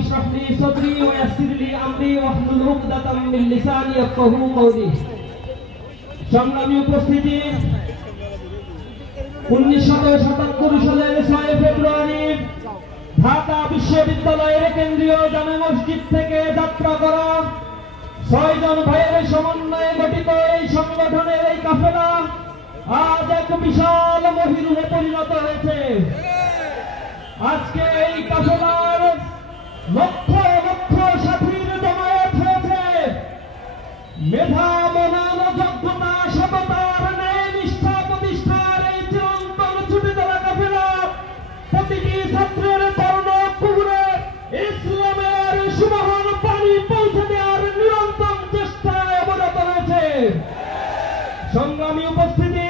اشرح لي صدري ويسر لي امري واحلل عقدة من لساني يفقهوا قولي। সংগ্রামী উপস্থিতি, 1977 সালের 6 ফেব্রুয়ারি ঢাকা বিশ্ববিদ্যালয়ের কেন্দ্রীয় জামে মসজিদ থেকে যাত্রা করা 6 জন ভাইয়ের সমন্বয়ে গঠিত এই সংগঠনের এই কাফেলা আজ এক বিশাল মহিরুহে পরিণত হয়েছে। আজকে এই কাফেলার লক্ষ লক্ষ সাথীর জমায়েত হয়েছে। মেধা, মনন, যোগ্যতা, সততার ন্যায় নিষ্ঠা প্রতিষ্ঠার এই চিরন্তন ছুটে চলা কাফেলা প্রতিটি ছাত্রের কর্ণকুহরে ইসলামের সুমহান বাণী পৌঁছে দেওয়ার নিরন্তর চেষ্টায় অবরত রয়েছে। সংগ্রামী উপস্থিতি,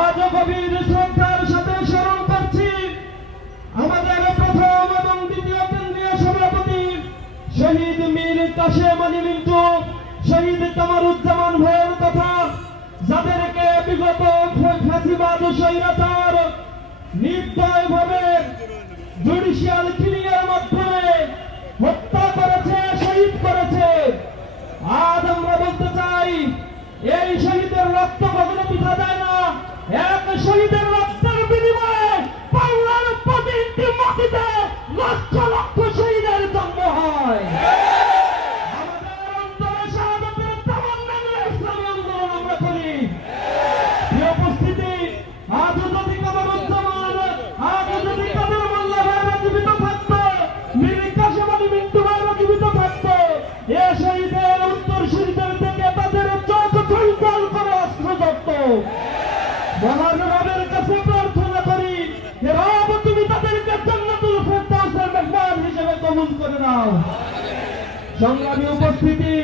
আজ গভীর শ্রদ্ধার সাথে স্মরণ করছি আমাদের প্রথম এবং দ্বিতীয় কেন্দ্রীয় সভাপতি শহীদ মীর কাশেম আলী মিন্টু, শহীদ কামারুজ্জামান ভাইয়ের কথা, যাদেরকে বিগত ফ্যাসিবাদ স্বৈরাচার নির্দয়ভাবে জুডিশিয়াল কিলিংয়ের মাধ্যমে হত্যা করেছে, শহীদ করেছে। আজ আমরা বলতে চাই, এই শহীদের রক্ত কখনো বৃথা যায় না। এক শহীদের রক্তের বিনিময়ে বাংলার প্রতিটি মাটিতে লক্ষ লক্ষ শহীদের জন্ম হয়। আমাদের অন্তরে শাহাদাতের তামান্না নিয়ে ইসলামী আন্দোলন আমরা করি। প্রিয় উপস্থিতি, আজ যদি কামারুজ্জামান, আজ যদি কাদের মোল্লা ভাইরা জীবিত থাকতো, মীর কাশেম আলী মিন্টু ভাইরা জীবিত থাকতো, এ শহীদের উত্তরসূরিদের থেকে তাদের চোখ ছলছল করে অস্ত্র ধরত। মহান রবের কাছে প্রার্থনা করি, হে রব, তুমি তাদেরকে জান্নাতুল ফেরদাউসের মেহমান হিসেবে কবুল করে নাও। সংগ্রামী উপস্থিতি,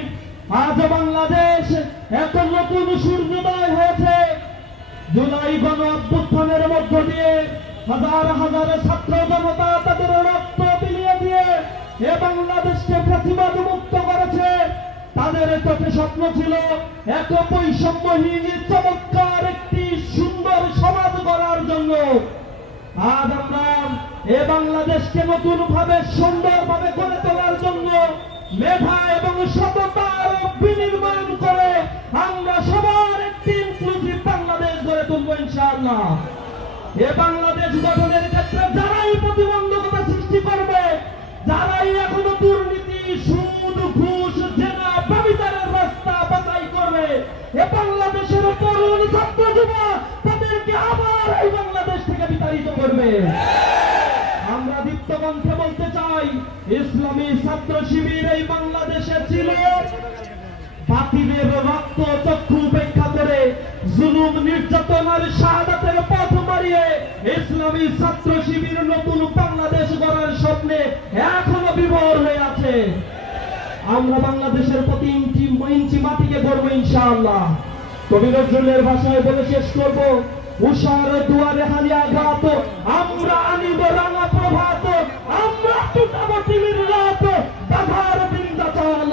আজ বাংলাদেশ এক নতুন সূর্যোদয় হয়েছে। জুলাই গণ অভ্যুত্থানের মধ্য দিয়ে হাজার হাজার ছাত্র জনতা তাদের রক্ত বিলিয়ে দিয়ে এ বাংলাদেশকে ফ্যাসিবাদ মুক্ত করেছে। তাদের চোখে স্বপ্ন ছিল এক বৈষম্যহীন চমৎকার একটি সুন্দর সমাজ গড়ার জন্য। আজ আমরা এ বাংলাদেশকে নতুন ভাবে সুন্দরভাবে গড়ে তোলার জন্য মেধা এবং সততার বিনির্মাণ করে আমরা সবার একটি ইনক্লুসিভ বাংলাদেশ গড়ে তুলব ইনশাআল্লাহ। এ বাংলাদেশ গঠনের ক্ষেত্রে যারাই প্রতিবন্ধকতা সৃষ্টি করবে, যারাই এখনো দুর্নীতি, সুদ, ঘুষ, জেনা, ব্যভিচারের রাস্তা বাছাই করবে, এ বাংলাদেশের তরুণ ছাত্র যুবা তাদেরকে আবার এই বাংলাদেশ থেকে বিতাড়িত করবে। আমরা দীপ্তকণ্ঠে বলতে চাই, ইসলামী ছাত্র শিবির এই বাংলাদেশে ছিল বাতিলের রক্ত চক্ষু উপেক্ষা করে জুলুম, নির্যাতন আর শাহাদাতের পথ মারিয়ে ইসলামী ছাত্র শিবির নতুন বাংলাদেশ গড়ার স্বপ্নে এখনো বিভোর হয়ে আছে। আমরা বাংলাদেশের প্রতি ইঞ্চি মাটিকে গড়ব ইনশাআল্লাহ। কবি নজরুলের ভাষায় বলে শেষ করব, উষার দুয়ারে হানি আঘাত, আমরা আনিব রাঙা প্রভাত, আমরা টুটাব টিভির রাত, বাধার বিন্দাচল,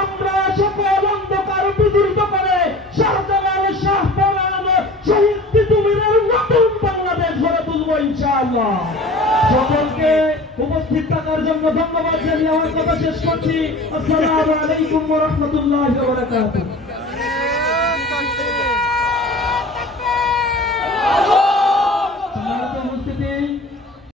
আমরা সকল অন্ধকার বিদূরিত করে শাহজালাল, শাহপরান, শহীদ তিতুমীরের নতুন বাংলাদেশ গড়ে তুলব ইনশাআল্লাহ। সকলকে উপস্থিত থাকার জন্য ধন্যবাদ জানিয়ে আমার কথা শেষ করছি। আসসালামু আলাইকুম ওয়া রাহমাতুল্লাহি ওয়া বারাকাতুহু।